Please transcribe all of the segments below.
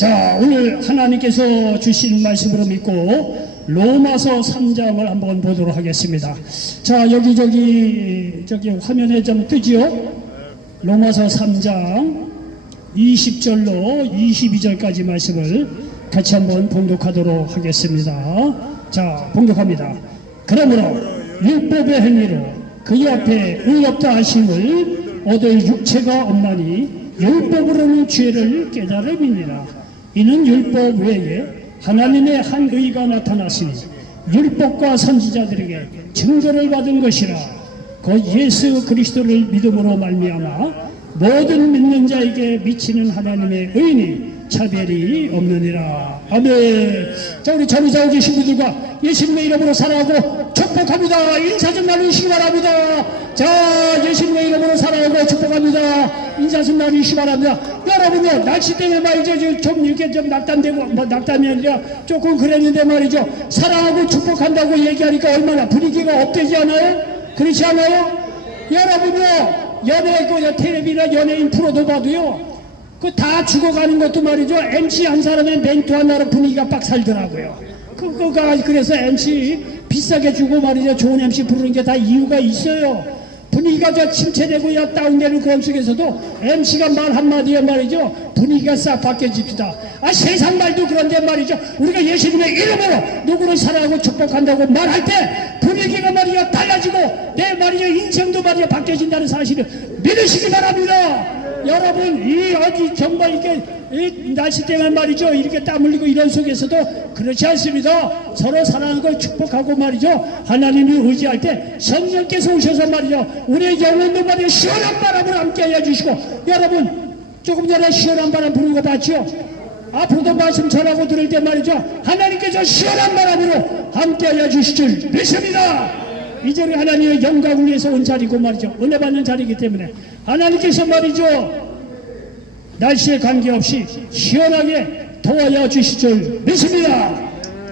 자, 오늘 하나님께서 주신 말씀으로 믿고 로마서 3장을 한번 보도록 하겠습니다. 자, 저기 화면에 좀 뜨지요? 로마서 3장 20절로 22절까지 말씀을 같이 한번 봉독하도록 하겠습니다. 자, 봉독합니다. 그러므로 율법의 행위로 그의 앞에 의롭다 하심을 얻을 육체가 없나니 율법으로는 죄를 깨달음이니라. 이는 율법 외에 하나님의 한 의가 나타났으니 율법과 선지자들에게 증거를 받은 것이라. 곧 예수 그리스도를 믿음으로 말미암아 모든 믿는 자에게 미치는 하나님의 의인이 차별이 없느니라. 아멘. 자, 우리 자리자고 계신 분들과 예수님의 이름으로 살아가고 축복합니다. 인사 좀 나누시기 바랍니다. 자, 예수님의 이름으로 살아가고 축복합니다. 인사 좀 나누시기 바랍니다. 여러분요, 날씨 때문에 말이죠, 좀 이렇게 좀 낙담되고, 낙담이 아니라 조금 그랬는데 말이죠, 사랑하고 축복한다고 얘기하니까 얼마나 분위기가 업되지 않아요? 그렇지 않아요? 여러분요, 텔레비나 연예인 프로도 봐도요, 그 다 죽어가는 것도 말이죠, MC 한 사람의 멘트 하나로 분위기가 빡 살더라고요. 그래서 MC 비싸게 주고 말이죠, 좋은 MC 부르는 게 다 이유가 있어요. 분위기가 침체되고 다운되는 그런 속에서도 MC가 말 한마디에 말이죠, 분위기가 싹 바뀌어집니다. 세상 말도 그런데 말이죠, 우리가 예수님의 이름으로 누구를 사랑하고 축복한다고 말할 때 분위기가 말이죠, 달라지고 내 말이죠, 인생도 말이죠, 바뀌어진다는 사실을 믿으시기 바랍니다. 여러분, 어디 정말 이렇게 날씨 때문에 말이죠, 이렇게 땀 흘리고 이런 속에서도 그렇지 않습니다. 서로 사랑하고 축복하고 말이죠, 하나님을 의지할 때 성령께서 오셔서 말이죠, 우리의 영혼도 말이죠, 시원한 바람을 함께 해주시고, 여러분 조금 전에 시원한 바람 부는 거 봤죠? 앞으로도 말씀 전하고 들을 때 말이죠, 하나님께서 시원한 바람으로 함께 해주실 줄 믿습니다. 이제는 하나님의 영광을 위해서 온 자리고 말이죠, 은혜 받는 자리이기 때문에 하나님께서 말이죠, 날씨에 관계없이 시원하게 도와야 주실 줄 믿습니다.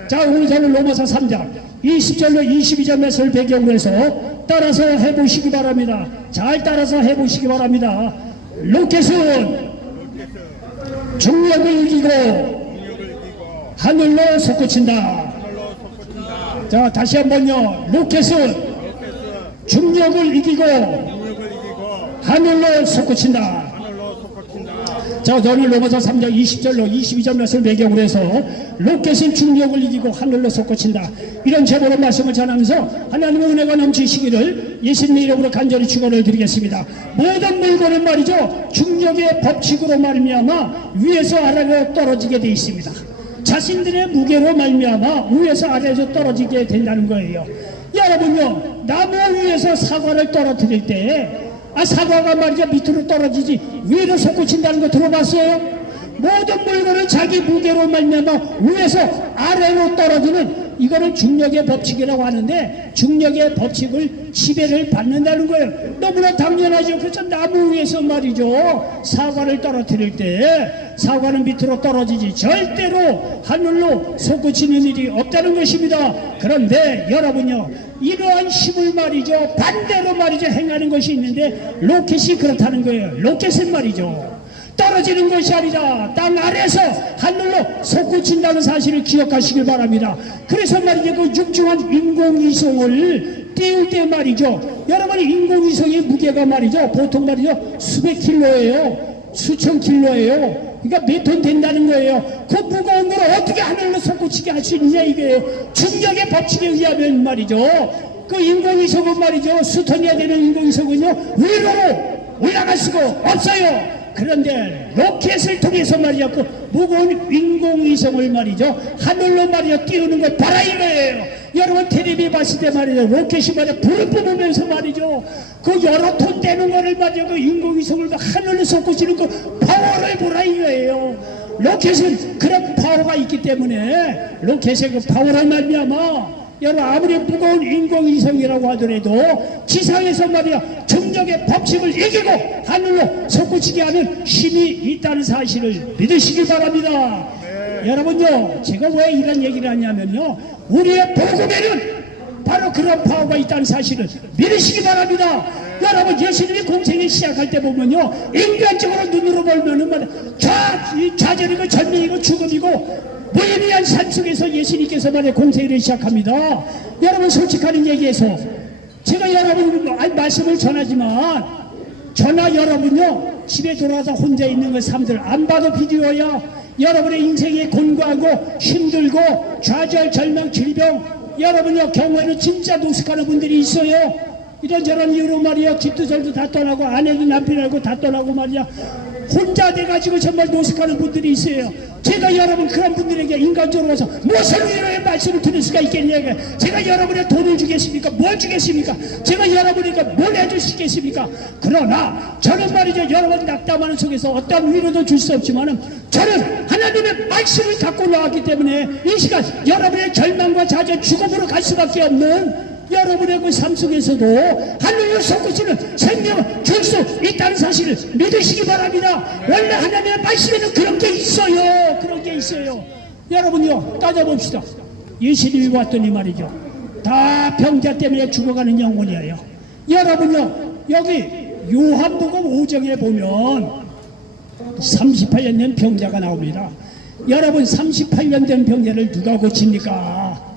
자, 오늘 저는 로마서 3장 20절로 22절 말씀을 배경으로 해서 따라서 해보시기 바랍니다. 잘 따라서 해보시기 바랍니다. 로켓은 중력을 이기고 하늘로 솟구친다. 자, 다시 한번요. 로켓은 중력을 이기고 하늘로 솟구친다. 자, 저는 로마서 3장 20절로 22절 말씀을 배경으로 해서 로켓은 중력을 이기고 하늘로 솟구친다, 이런 제목의 말씀을 전하면서 하나님의 은혜가 넘치시기를 예수님의 이름으로 간절히 축원을 드리겠습니다. 모든 물건은 말이죠, 중력의 법칙으로 말미암아 위에서 아래로 떨어지게 되어 있습니다. 자신들의 무게로 말미암아 위에서 아래로 떨어지게 된다는 거예요. 여러분요, 나무 위에서 사과를 떨어뜨릴 때 사과가 말이죠, 밑으로 떨어지지 위로 솟구친다는 거 들어봤어요? 모든 물건은 자기 무게로 말미암아 위에서 아래로 떨어지는, 이거는 중력의 법칙이라고 하는데, 중력의 법칙을 지배를 받는다는 거예요. 너무나 당연하죠. 그래서 나무 위에서 말이죠, 사과를 떨어뜨릴 때 사과는 밑으로 떨어지지 절대로 하늘로 솟구치는 일이 없다는 것입니다. 그런데 여러분요, 이러한 힘을 말이죠, 반대로 말이죠, 행하는 것이 있는데 로켓이 그렇다는 거예요. 로켓은 말이죠, 떨어지는 것이 아니라 땅 아래에서 하늘로 솟구친다는 사실을 기억하시길 바랍니다. 그래서 말이죠, 그 육중한 인공위성을 띄울 때 말이죠, 여러분이 인공위성의 무게가 말이죠, 보통 말이죠, 수백 킬로예요, 수천 킬로예요. 그러니까 몇 톤 된다는 거예요. 그 무거운 걸 어떻게 하늘로 솟구치게 할 수 있느냐, 이거예요. 중력의 법칙에 의하면 말이죠, 그 인공위성은 말이죠, 수톤이야 되는 인공위성은요, 위로 올라갈 수가 없어요. 그런데 로켓을 통해서 말이죠, 그 무거운 인공위성을 말이죠, 하늘로 말이죠, 띄우는 걸 봐라 이거예요. 여러분 텔레비 봤을 때 말이죠, 로켓이 말이죠, 불을 뿜으면서 말이죠, 그 여러 톤 되는 거를 말이죠, 그 인공위성을 하늘로 솟구치는 그 파워를 보라 이거예요. 로켓은 그런 파워가 있기 때문에 로켓의 그 파워를 말미암아 여러분 아무리 무거운 인공위성이라고 하더라도 지상에서 말이야 중력의 법칙을 이기고 하늘로 솟구치게 하는 힘이 있다는 사실을 믿으시기 바랍니다. 여러분요, 제가 왜 이런 얘기를 하냐면요, 우리의 복음에는 바로 그런 파워가 있다는 사실을 믿으시기 바랍니다. 여러분, 예수님이 공생을 시작할 때 보면요, 인간적으로 눈으로 보면은 좌절이고 전쟁이고 죽음이고 무의미한 삶 속에서 예수님께서 말해 공생을 시작합니다. 여러분, 솔직한 얘기해서 제가 여러분 말씀을 전하지만 저나 여러분요, 집에 돌아와서 혼자 있는 그 사람들 안 봐도 비디오야. 여러분의 인생이 곤고하고 힘들고 좌절, 절망, 질병, 여러분요 경우에는 진짜 노숙하는 분들이 있어요. 이런저런 이유로 말이야, 집도 절도 다 떠나고 아내도 남편하고 다 떠나고 말이야, 혼자 돼가지고 정말 노숙하는 분들이 있어요. 제가 여러분 그런 분들에게 인간적으로 와서 무슨 위로의 말씀을 드릴 수가 있겠냐. 제가 여러분의 돈을 주겠습니까? 뭘 주겠습니까? 제가 여러분에게 뭘 해줄 수 있겠습니까? 그러나 저는 말이죠, 여러분 낙담하는 속에서 어떤 위로도 줄 수 없지만은 저는 하나님의 말씀을 갖고 나왔기 때문에 이 시간 여러분의 절망과 좌절, 죽음으로 갈 수밖에 없는 여러분의 그 삶 속에서도 하늘을 솟구치는 생명을 줄 수 있다는 사실을 믿으시기 바랍니다. 원래 하나님의 말씀에는 그런 게 있어요. 그런 게 있어요. 여러분요, 따져봅시다. 예수님이 왔더니 말이죠, 다 병자 때문에 죽어가는 영혼이에요. 여러분요, 여기 요한복음 5장에 보면 38년 된 병자가 나옵니다. 여러분, 38년 된 병자를 누가 고칩니까?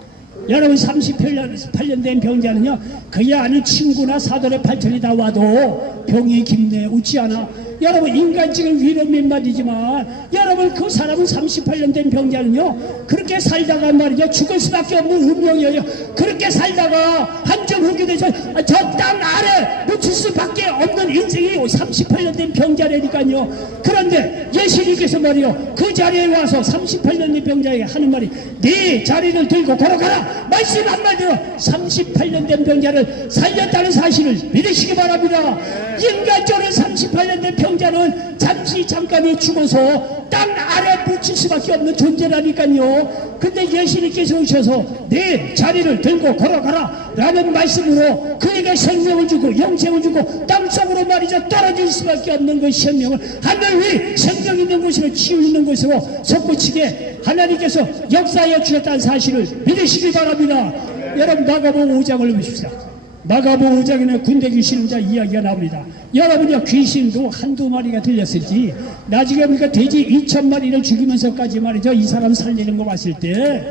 여러분, 38년 된 병자는요, 그의 아는 친구나 사돈의 팔천이 다 와도 병이 깊네 웃지 않아. 여러분, 인간적인 위로 몇 마디지만 여러분, 그 사람은 38년 된 병자는요, 그렇게 살다가 말이죠, 죽을 수밖에 없는 운명이에요. 그렇게 살다가 한점 후게 돼서 저 땅 아래 묻힐 수밖에 없는 인생이 38년 된 병자라니까요. 그런데 예수님께서 말이요, 그 자리에 와서 38년 된 병자에게 하는 말이, 네 자리를 들고 걸어가라. 말씀 한마디로 38년 된 병자를 살렸다는 사실을 믿으시기 바랍니다. 인간적으로 38년 된 병자는 잠깐이 죽어서 땅 아래 묻힐 수밖에 없는 존재라니까요. 근데 예수님께서 오셔서 네 자리를 들고 걸어가라 라는 말씀으로 그에게 생명을 주고 영생을 주고 땅속으로 말이죠, 떨어질 수밖에 없는 그 생명을 하늘 위 생명 있는 곳으로 치유 있는 곳으로 솟구치게 하나님께서 역사해 주셨다는 사실을 믿으시기 바랍니다. 여러분, 마가복음 5장을 보십시다. 마가복음 5장에는 군대 귀신자 이야기가 나옵니다. 여러분요, 귀신도 한두 마리가 들렸을지 나중에 보니까 돼지 2,000마리를 죽이면서까지 말이죠, 이 사람 살리는 거 봤을 때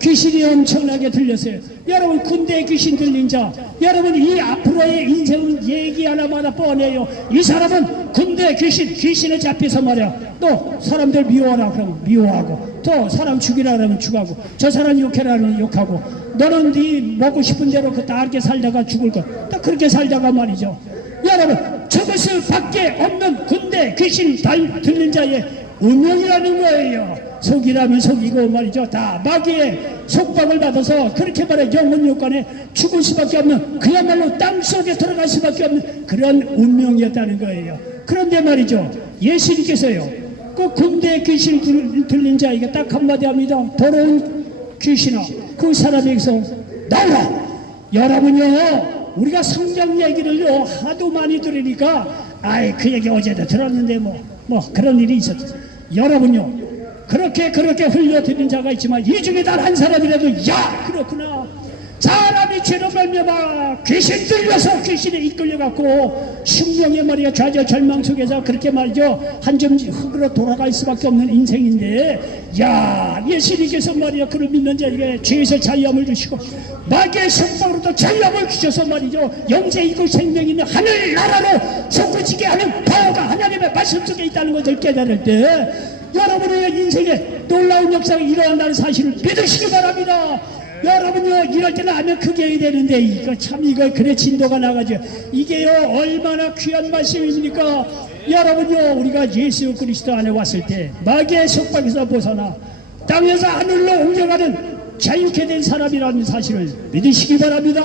귀신이 엄청나게 들렸어요. 여러분, 군대 귀신 들린 자, 여러분 이 앞으로의 인생은 얘기 하나마다 뻔해요. 이 사람은 군대 귀신에 잡혀서 말이야, 또 사람들 미워하라 그러면 미워하고, 또 사람 죽이라 그러면 죽하고, 저 사람 욕해라 그러면 욕하고, 너는 네 먹고 싶은 대로 그 다 이렇게 살다가 죽을 것, 딱 그렇게 살다가 말이죠. 여러분, 저것을 밖에 없는 군대 귀신 들린 자의 운명이라는 거예요. 속이라면 속이고 말이죠, 다 마귀의 속박을 받아서 그렇게 말해 영혼 요관에 죽을 수밖에 없는, 그야말로 땅속에 들어갈 수밖에 없는 그런 운명이었다는 거예요. 그런데 말이죠, 예수님께서요, 그 군대 귀신 들린 자에게 딱 한마디 합니다. 더러운 귀신아, 그 사람에게서 나오라. 여러분요, 우리가 성경 얘기를요 하도 많이 들으니까 아이 그 얘기 어제도 들었는데 뭐 그런 일이 있었죠. 여러분요, 그렇게 흘려드린 자가 있지만 이 중에 단 한 사람이라도 야 그렇구나, 사람이 죄로 말미암아 귀신 들려서 귀신에 이끌려갖고 숙명의 말이야 좌절 절망 속에서 그렇게 말이죠, 한 점 흙으로 돌아갈 수밖에 없는 인생인데, 야 예수님께서 말이야 그를 믿는 자에게 죄에서 자유함을 주시고 마귀의 속박으로도 자유함을 주셔서 말이죠, 영생 있고 생명 있는 하늘나라로 솟구치게 하는 파워가 하나님의 말씀 속에 있다는 것을 깨달을 때 여러분의 인생에 놀라운 역사가 일어난다는 사실을 믿으시기 바랍니다. 여러분요, 이럴 때는 하면 크게 해야 되는데 이거 그래 진도가 나가죠. 이게요 얼마나 귀한 말씀입니까? 여러분요, 우리가 예수 그리스도 안에 왔을 때 마귀의 속박에서 벗어나 땅에서 하늘로 옮겨가는 자유케 된 사람이라는 사실을 믿으시기 바랍니다.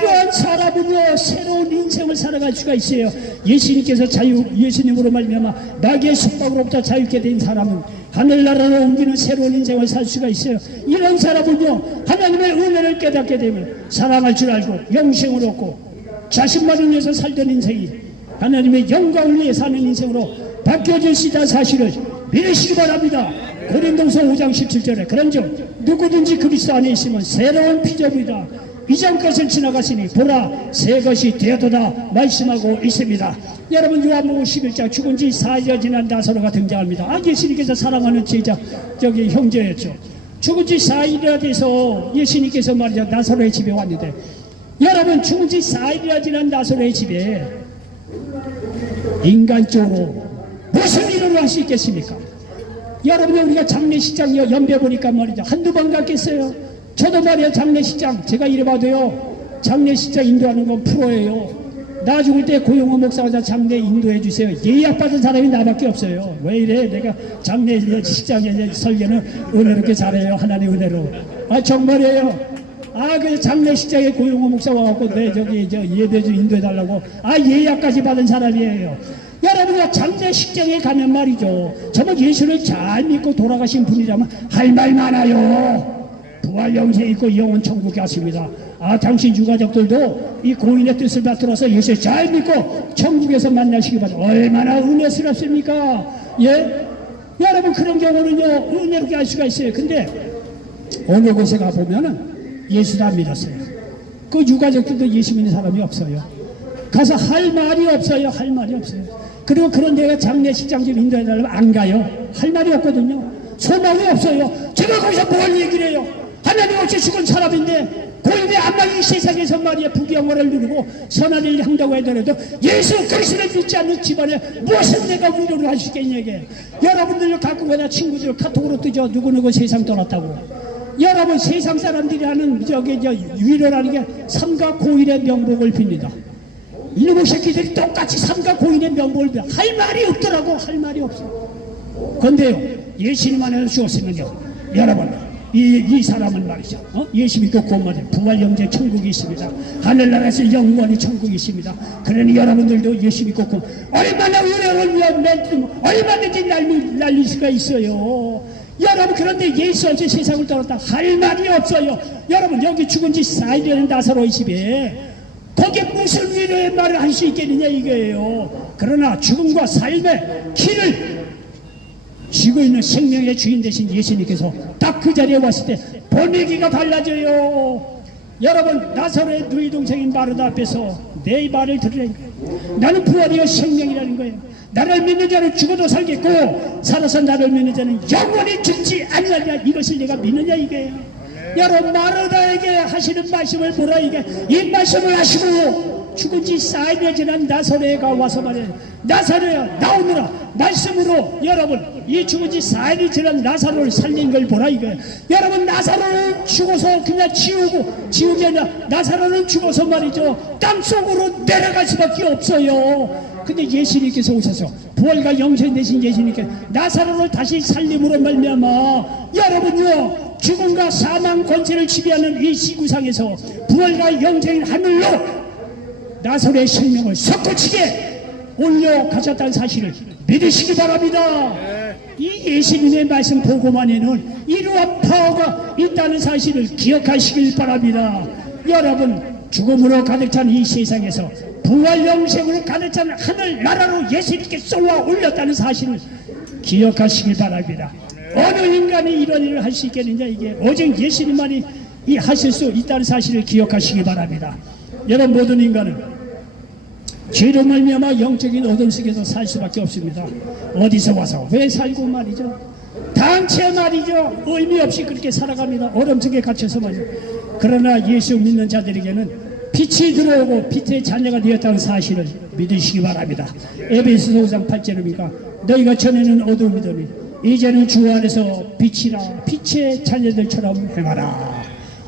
이러한 사람은요 새로운 인생을 살아갈 수가 있어요. 예수님으로 말미암아 마귀의 속박으로부터 자유케 된 사람은 하늘나라로 옮기는 새로운 인생을 살 수가 있어요. 이런 사람은요 하나님의 은혜를 깨닫게 되면 사랑할 줄 알고 영생을 얻고 자신만을 위해서 살던 인생이 하나님의 영광을 위해 사는 인생으로 바뀌어질 수 있다는 사실을 믿으시기 바랍니다. 고린도서 5장 17절에 그런즉 누구든지 그리스도 안에 있으면 새로운 피조물이다. 이전 것을 지나갔으니 보라 새 것이 되었도다 말씀하고 있습니다. 여러분 요한복음 11장 죽은 지 4일이 지난 나사로가 등장합니다. 예수님께서 사랑하는 제자 저기 형제였죠. 죽은 지 4일이나 돼서 예수님께서 말이죠 나사로의 집에 왔는데, 여러분 죽은 지 4일이나 지난 나사로의 집에 인간적으로 무슨 일을 할 수 있겠습니까? 여러분 우리가 장례식장 연배 보니까 말이죠 한두 번 갔겠어요. 저도 말이야 장례식장 제가 이래봐도요 장례식장 인도하는 건 프로예요. 나 죽을 때 고용호 목사가 장례 인도해 주세요. 예약받은 사람이 나밖에 없어요. 왜 이래? 내가 장례식장에 설교는 은혜롭게 잘해요. 하나님 은혜로. 정말이에요. 그 장례식장에 고용호 목사 와갖고 내 저기 예배 좀 인도해 달라고 예약까지 받은 사람이에요. 여러분 장례식장에 가면 말이죠 정말 예수를 잘 믿고 돌아가신 분이라면 할 말 많아요. 부활 영생 있고 영원 천국 갔습니다. 당신 유가족들도 이 고인의 뜻을 받들어서 예수 잘 믿고 천국에서 만나시기 바랍니다. 얼마나 은혜스럽습니까? 예? 여러분 그런 경우는요 은혜롭게 할 수가 있어요. 근데 어느 곳에 가보면은 예수도 안 믿었어요. 그 유가족들도 예수 믿는 사람이 없어요. 가서 할 말이 없어요. 할 말이 없어요. 그리고 그런 데가 장례식장 좀 인도해달라면 안 가요. 할 말이 없거든요. 소망이 없어요. 제가 거기서 뭘 얘기를 해요? 하나님 없이 죽은 사람인데 고인의 안방이 세상에서 말이야 부귀영화를 누리고 선한 일을 한다고 하더라도 예수 그리스도를 믿지 않는 집안에 무엇을 내가 위로를 할 수 있겠냐 이게. 여러분들 가끔가다 친구들 카톡으로 뜨죠. 누구누구 세상 떠났다고. 여러분 세상 사람들이 하는 위로라는 게 삼가 고인의 명복을 빕니다. 이놈의 새끼들이 똑같이 삼가 고인의 명복을 빕니다. 할 말이 없더라고. 할 말이 없어. 그런데요 예수님 안에서 죽었으면요 여러분 이 사람은 말이죠 예수 믿고 구원받은 부활 영생 천국이 있습니다. 하늘나라에서 영원히 천국이 있습니다. 그러니 여러분들도 예수 믿고 구원 얼마나 은혜를 얼마든지 날릴 수가 있어요. 여러분 그런데 예수 없이 세상을 떠났다 할 말이 없어요. 여러분 여기 죽은 지 4일 되는 나사로의 집에 거기에 무슨 위로의 말을 할 수 있겠느냐 이거예요. 그러나 죽음과 삶의 길을 쥐고 있는 생명의 주인 되신 예수님께서 딱 그 자리에 왔을 때 분위기가 달라져요. 여러분 나사로의 누이 동생인 마르다 앞에서 내 말을 들으라니까. 나는 부활이요 생명이라는 거예요. 나를 믿는 자는 죽어도 살겠고 살아서 나를 믿는 자는 영원히 죽지 아니하리라. 이것을 내가 믿느냐 이게요. 여러분 마르다에게 하시는 말씀을 보라 이게. 이 말씀을 하시고 죽은 지 4일이 지난 나사로가 와서 말해요. 나사로야 나오느라. 말씀으로 여러분 이 죽은 지 4일이 지난 나사로를 살린 걸 보라 이거예요. 여러분 나사로는 죽어서 그냥 지우게 아니라 나사로는 죽어서 말이죠 땅속으로 내려갈 수밖에 없어요. 근데 예수님께서 오셔서 부활과 영생 되신 예수님께서 나사로를 다시 살림으로 말미암아 여러분요 죽음과 사망 권세를 지배하는 이 지구상에서 부활과 영생인 하늘로 나사로의 생명을 솟구치게 올려가셨다는 사실을 믿으시기 바랍니다. 이 예수님의 말씀 보고만에는 이러한 파워가 있다는 사실을 기억하시길 바랍니다. 여러분 죽음으로 가득 찬 이 세상에서 부활 영생으로 가득 찬 하늘나라로 예수님께 쏠라 올렸다는 사실을 기억하시길 바랍니다. 어느 인간이 이런 일을 할 수 있겠느냐 이게 오직 예수님만이 하실 수 있다는 사실을 기억하시기 바랍니다. 여러분 모든 인간은 죄로 말미암아 영적인 어둠 속에서 살 수밖에 없습니다. 어디서 와서 왜 살고 말이죠 당체 말이죠 의미 없이 그렇게 살아갑니다. 어둠 속에 갇혀서 말이죠. 그러나 예수 믿는 자들에게는 빛이 들어오고 빛의 자녀가 되었다는 사실을 믿으시기 바랍니다. 에베소서 5장 8절입니까 너희가 전에는 어둠이더니 이제는 주 안에서 빛이라 빛의 자녀들처럼 행하라.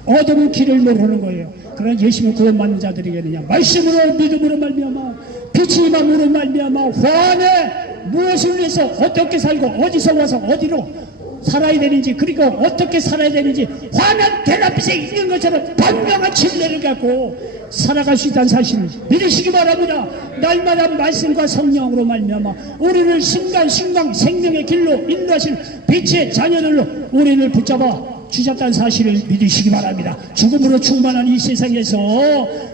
어둠은 길을 모르는 거예요. 그러나 예수님을 구원받는 자들에게는요 말씀으로 믿음으로 말미암아 빛이 임함으로 말미암아 환에 무엇을 위해서 어떻게 살고 어디서 와서 어디로 살아야 되는지 그리고 어떻게 살아야 되는지 환한 대낮빛에 있는 것처럼 분명한 진리를 갖고 살아갈 수 있다는 사실을 믿으시기 바랍니다. 날마다 말씀과 성령으로 말미암아 우리를 신강 생명의 길로 인도하신 빛의 자녀들로 우리를 붙잡아 주셨다는 사실을 믿으시기 바랍니다. 죽음으로 충만한 이 세상에서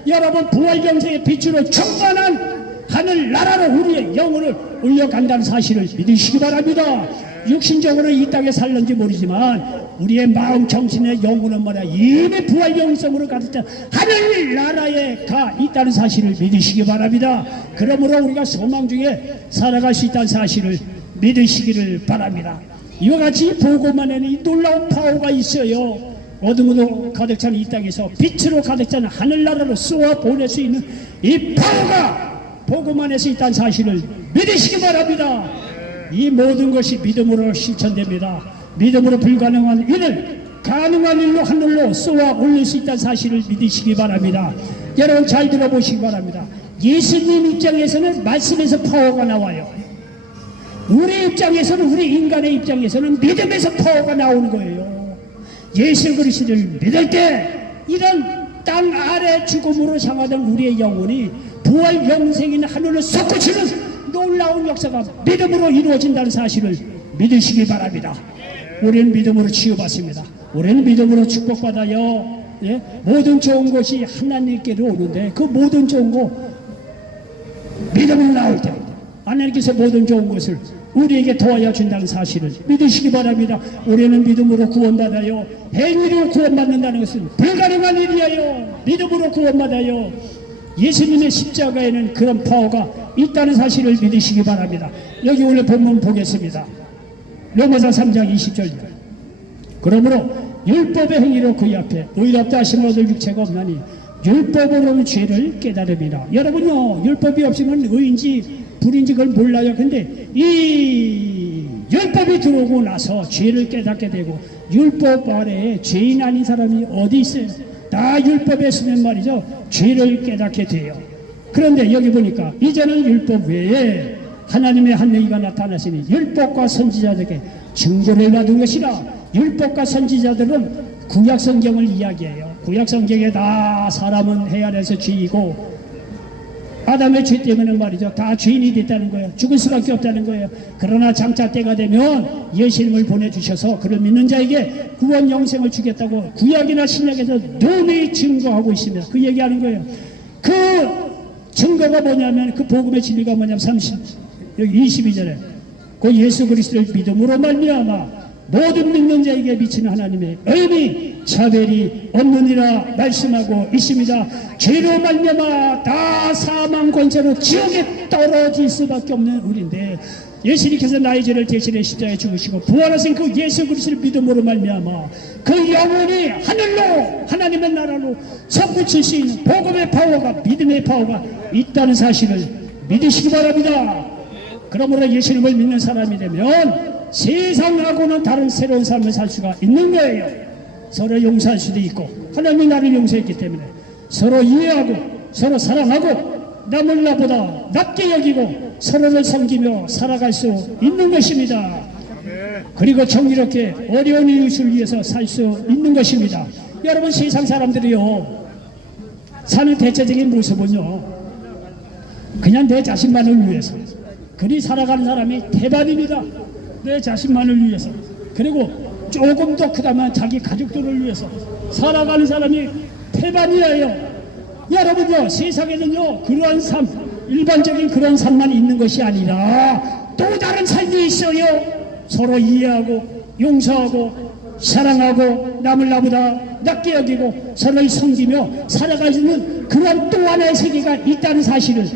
여러분 부활 영생의 빛으로 충만한 하늘나라로 우리의 영혼을 올려간다는 사실을 믿으시기 바랍니다. 육신적으로 이 땅에 살는지 모르지만 우리의 마음, 정신의 영혼은 뭐냐, 이미 부활 영성으로 가득 찬 하늘나라에 가 있다는 사실을 믿으시기 바랍니다. 그러므로 우리가 소망 중에 살아갈 수 있다는 사실을 믿으시기를 바랍니다. 이와 같이 복음 안에는 이 놀라운 파워가 있어요. 어둠으로 가득 찬 이 땅에서 빛으로 가득 찬 하늘나라로 쏘아 보낼 수 있는 이 파워가 복음 안에서 있다는 사실을 믿으시기 바랍니다. 이 모든 것이 믿음으로 실천됩니다. 믿음으로 불가능한 일을 가능한 일로 하늘로 쏘아 올릴 수 있다는 사실을 믿으시기 바랍니다. 여러분 잘 들어보시기 바랍니다. 예수님 입장에서는 말씀에서 파워가 나와요. 우리 입장에서는, 우리 인간의 입장에서는 믿음에서 파워가 나오는 거예요. 예수 그리스도를 믿을 때 이런 땅 아래 죽음으로 향하던 우리의 영혼이 부활 영생인 하늘을 솟구치는 놀라운 역사가 믿음으로 이루어진다는 사실을 믿으시기 바랍니다. 우리는 믿음으로 치유받습니다. 우리는 믿음으로 축복받아요. 예? 모든 좋은 것이 하나님께로 오는데 그 모든 좋은 거 믿음으로 나올 때 하나님께서 모든 좋은 것을 우리에게 도와야 준다는 사실을 믿으시기 바랍니다. 우리는 믿음으로 구원받아요. 행위로 구원받는다는 것은 불가능한 일이에요. 믿음으로 구원받아요. 예수님의 십자가에는 그런 파워가 있다는 사실을 믿으시기 바랍니다. 여기 오늘 본문 보겠습니다. 로마서 3장 20절입니다. 그러므로 율법의 행위로 그의 앞에 의롭다 하심을 얻을 육체가 없나니 율법으로는 죄를 깨달음이라. 여러분요, 율법이 없으면 의인지 불인지 그걸 몰라요. 근데 이 율법이 들어오고 나서 죄를 깨닫게 되고, 율법 아래에 죄인 아닌 사람이 어디 있어요? 다 율법에 쓰면 말이죠, 죄를 깨닫게 돼요. 그런데 여기 보니까 이제는 율법 외에 하나님의 한 명이가 나타나시니 율법과 선지자들에게 증거를 받은 것이라. 율법과 선지자들은 구약 성경을 이야기해요. 구약 성경에 다 사람은 해 아래서 죄이고 아담의 죄 때문에 말이죠, 다 죄인이 됐다는 거예요. 죽을 수밖에 없다는 거예요. 그러나 장차 때가 되면 예수님을 보내주셔서 그를 믿는 자에게 구원 영생을 주겠다고 구약이나 신약에서 늘 증거하고 있습니다. 그 얘기하는 거예요. 그 증거가 뭐냐면, 그 복음의 진리가 뭐냐면 여기 22절에 그 예수 그리스도를 믿음으로 말미암아 모든 믿는 자에게 미치는 하나님의 의미 차별이 없느니라 말씀하고 있습니다. 죄로 말미암아 다 사망 권세로 지옥에 떨어질 수밖에 없는 우리인데, 예수님께서 나의 죄를 대신해 십자가에 죽으시고 부활하신 그 예수 그리스도를 믿음으로 말미암아 그 영혼이 하늘로, 하나님의 나라로 솟구칠 수 있는 복음의 파워가, 믿음의 파워가 있다는 사실을 믿으시기 바랍니다. 그러므로 예수님을 믿는 사람이 되면 세상하고는 다른 새로운 삶을 살 수가 있는 거예요. 서로 용서할 수도 있고, 하나님이 나를 용서했기 때문에 서로 이해하고 서로 사랑하고 남을 나보다 낮게 여기고 서로를 섬기며 살아갈 수 있는 것입니다. 그리고 정의롭게 어려운 이웃을 위해서 살 수 있는 것입니다. 여러분, 세상 사람들이요, 사는 대체적인 모습은요, 그냥 내 자신만을 위해서 그리 살아가는 사람이 대반입니다. 내 자신만을 위해서, 그리고 조금 더 크다면 자기 가족들을 위해서 살아가는 사람이 태반이에요. 여러분요, 세상에는요, 그러한 삶, 일반적인 그런 삶만 있는 것이 아니라 또 다른 삶이 있어요. 서로 이해하고 용서하고 사랑하고 남을 나보다 낮게 여기고 서로를 섬기며 살아가는 그런 또 하나의 세계가 있다는 사실을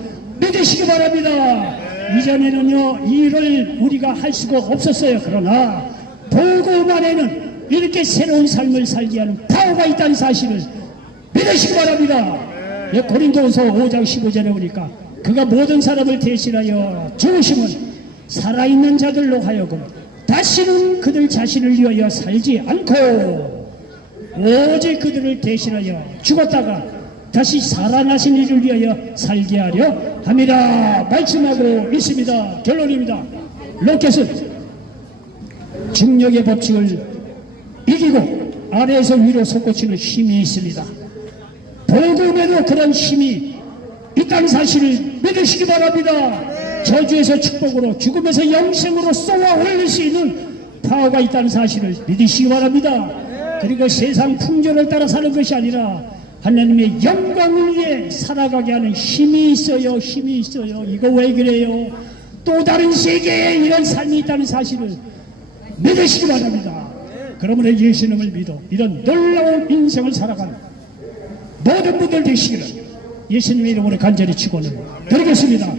믿으시기 바랍니다. 이전에는요, 이 일을 우리가 할 수가 없었어요. 그러나 복음 안에는 이렇게 새로운 삶을 살게 하는 파워가 있다는 사실을 믿으시기 바랍니다. 고린도후서 5장 15절에 보니까 그가 모든 사람을 대신하여 죽으심은 살아있는 자들로 하여금 다시는 그들 자신을 위하여 살지 않고 오직 그들을 대신하여 죽었다가 다시 살아나신 이를 위하여 살게 하려 함이라 말씀하고 있습니다. 결론입니다. 로켓은 중력의 법칙을 이기고 아래에서 위로 솟구치는 힘이 있습니다. 복음에도 그런 힘이 있다는 사실을 믿으시기 바랍니다. 저주에서 축복으로, 죽음에서 영생으로 쏘아 올릴 수 있는 파워가 있다는 사실을 믿으시기 바랍니다. 그리고 세상 풍조를 따라 사는 것이 아니라 하나님의 영광을 위해 살아가게 하는 힘이 있어요. 힘이 있어요. 이거 왜 그래요? 또 다른 세계에 이런 삶이 있다는 사실을 믿으시기 바랍니다. 그러므로 예수님을 믿어 이런 놀라운 인생을 살아가는 모든 분들 되시기를 예수님의 이름으로 간절히 축원을 드리겠습니다.